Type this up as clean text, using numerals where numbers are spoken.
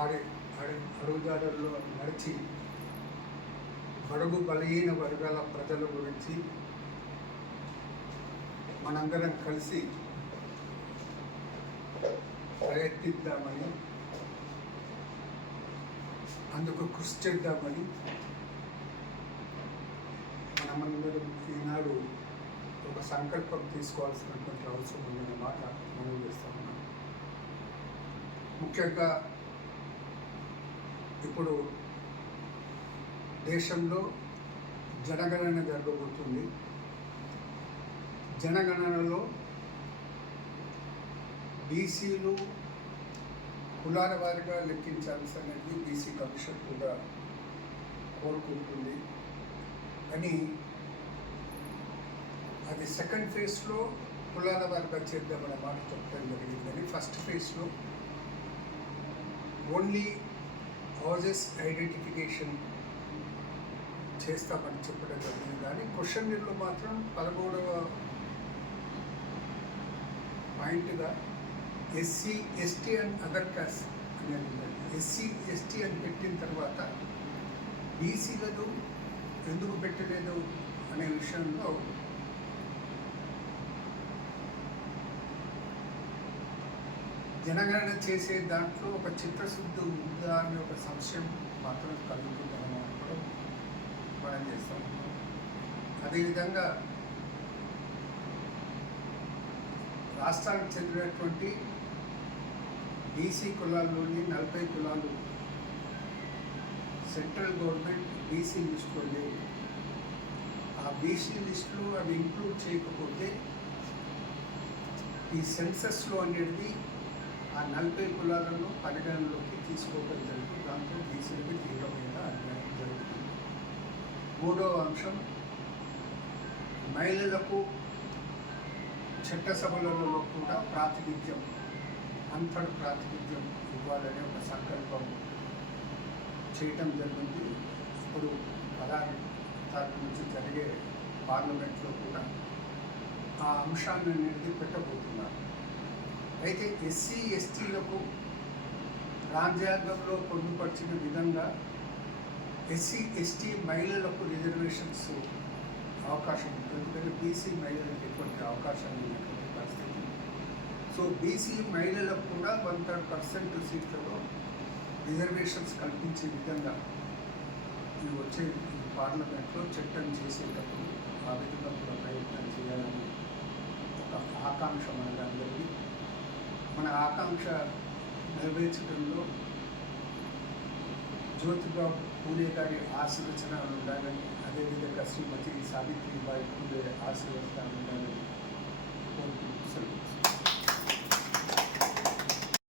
వారి అడుగుజాడల్లో నడిచి బడుగు బలహీన వర్గాల ప్రజల గురించి మనందరం కలిసి ప్రయత్నిద్దామని, అందుకు కృషి చేద్దామని మనమందరం ఈనాడు ఒక సంకల్పం తీసుకోవాల్సినటువంటి అవసరం ఉందనే మాట మనం చేస్తా ఉన్నాం. ముఖ్యంగా ఇప్పుడు దేశంలో జనగణన జరగబోతుంది. జనగణనలో బీసీలు కులాల వారిగా లెక్కించాల్సినది బీసీ కమిషన్ కూడా కోరుకుంటుంది. కానీ అది సెకండ్ ఫేజ్లో కులాల వారిగా చేద్దామనే మాట చెప్పడం జరిగిందని, ఫస్ట్ ఫేజ్లో ఓన్లీ హౌజెస్ ఐడెంటిఫికేషన్ చేస్తామని చెప్పడం జరిగింది. కానీ క్వశ్చన్లో మాత్రం 13వ పాయింట్గా SC ST and other cost అనేది ఎస్సీ ఎస్టీ అని పెట్టిన తర్వాత బీసీలను ఎందుకు పెట్టలేదు అనే విషయంలో జనగణన చేసే దాంట్లో ఒక చిత్తశుద్ధి ఉందా అనే ఒక సంశయం మాత్రం కలుగుతుందని కూడా మనం చేస్తాం. అదేవిధంగా రాష్ట్రానికి చెందినటువంటి బీసీ కులాల్లోని 40 కులాలు సెంట్రల్ గవర్నమెంట్ బీసీ లిస్టులో లేవు. ఆ బీసీ లిస్టులు అవి ఇంక్లూడ్ చేయకపోతే ఈ సెన్సస్లో అనేది ఆ 40 కులాలను పరిగణనలోకి తీసుకోవడం జరుగుతుంది. దాంతో బీసీలకు తీవ్రమైన అన్యాయం జరుగుతుంది. మూడవ అంశం, మహిళలకు చట్టసభలలో కూడా ప్రాతినిధ్యం, అంతటి ప్రాతినిధ్యం ఇవ్వాలనే ఒక సంకల్పం చేయటం జరిగింది. ఇప్పుడు 16 తారీఖు నుంచి జరిగే పార్లమెంట్లో కూడా ఆ అంశాన్ని అనేది పెట్టబోతున్నారు. అయితే ఎస్సీ ఎస్టీలకు రాజ్యాంగంలో పొందుపరిచిన విధంగా ఎస్సీ ఎస్టీ మహిళలకు రిజర్వేషన్స్ అవకాశం ఉంటుంది. ఎందుకంటే బీసీ మహిళలకు ఎటువంటి అవకాశం లేనటువంటి పరిస్థితి. సో బీసీ మహిళలకు కూడా 100% సీట్లలో రిజర్వేషన్స్ కల్పించే విధంగా ఈ వచ్చే పార్లమెంట్లో చట్టం చేసేటప్పుడు ఆ విధంగా కూడా ప్రయత్నం చేయాలని ఒక ఆకాంక్ష మనకందరికీ. మన ఆకాంక్ష నెరవేర్చడంలో జ్యోతిబాబు పూలే గారి ఆశీర్వచనాలు ఉండాలని, అదేవిధంగా శ్రీమతి సావిత్రిబాయి పూలే ఆశీర్వచనాలు ఉండాలని